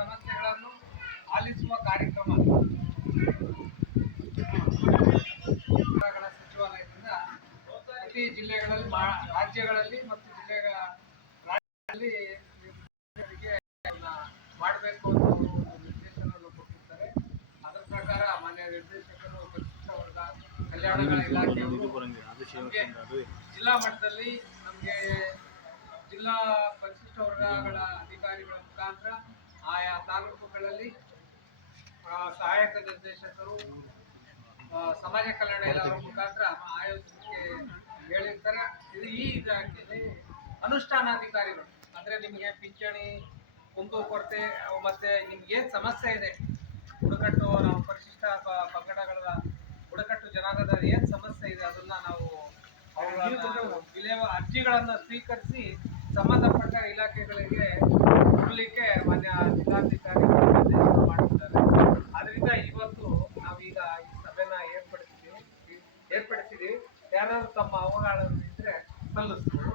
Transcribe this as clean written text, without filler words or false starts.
ಸಮಸ್ಯೆಗಳನ್ನು ಆಲಿಸುವ ಕಾರ್ಯಕ್ರಮ ಸಚಿವಾಲಯದಿಂದ ಪ್ರತಿ ಜಿಲ್ಲೆಗಳಲ್ಲಿ ರಾಜ್ಯಗಳಲ್ಲಿ ಮತ್ತು ರಾಜ್ಯಗಳಲ್ಲಿ ಮಾಡಬೇಕು ಅಂತ ಒಂದು ನಿರ್ದೇಶನವನ್ನು ಕೊಟ್ಟಿರ್ತಾರೆ. ಅದರ ಪ್ರಕಾರ ಮಾನ್ಯ ನಿರ್ದೇಶಕರು ಪರಿಶಿಷ್ಟ ವರ್ಗ ಕಲ್ಯಾಣಗಳ ಇಲಾಖೆಯವರು ಜಿಲ್ಲಾ ಮಟ್ಟದಲ್ಲಿ ನಮಗೆ ಜಿಲ್ಲಾ ಪರಿಶಿಷ್ಟ ವರ್ಗಗಳ ಅಧಿಕಾರಿಗಳ ಮುಖಾಂತರ ಆಯಾ ತಾಲೂಕುಗಳಲ್ಲಿ ಸಹಾಯಕ ನಿರ್ದೇಶಕರು ಸಮಾಜ ಕಲ್ಯಾಣ ಇಲಾಖೆ ಮುಖಾಂತರ ಆಯೋಜಿಸಕ್ಕೆ ಹೇಳಿರ್ತಾರೆ. ಇದು ಈ ಇಲಾಖೆಯಲ್ಲಿ ಅನುಷ್ಠಾನಾಧಿಕಾರಿಗಳು ಅಂದ್ರೆ ನಿಮಗೆ ಪಿಂಚಣಿ ಕುಂದುಕೊರತೆ ಮತ್ತೆ ನಿಮ್ಗೆ ಏನ್ ಸಮಸ್ಯೆ ಇದೆ, ಬುಡಕಟ್ಟು ನಾವು ಪರಿಶಿಷ್ಟ ಪಂಗಡಗಳ ಬುಡಕಟ್ಟು ಜನಾಂಗದ ಏನ್ ಸಮಸ್ಯೆ ಇದೆ ಅದನ್ನ ನಾವು ಅರ್ಜಿಗಳನ್ನು ಸ್ವೀಕರಿಸಿ ಸಂಬಂಧಪಟ್ಟ ಇಲಾಖೆಗಳಿಗೆ ಕೊಡಲಿಕ್ಕೆ ಮಾನ್ಯ ಜಿಲ್ಲಾಧಿಕಾರಿಗಳು ನಿರ್ದೇಶನ ಮಾಡಿದ್ದಾರೆ. ಅದರಿಂದ ಇವತ್ತು ನಾವೀಗ ಈ ಸಭೆನ ಏರ್ಪಡಿಸಿದ್ದೀವಿ. ಯಾರಾದ್ರೂ ತಮ್ಮ ಅಹವಾಲುಗಳಿದ್ರೆ ಸಲ್ಲಿಸ್ತೀವಿ.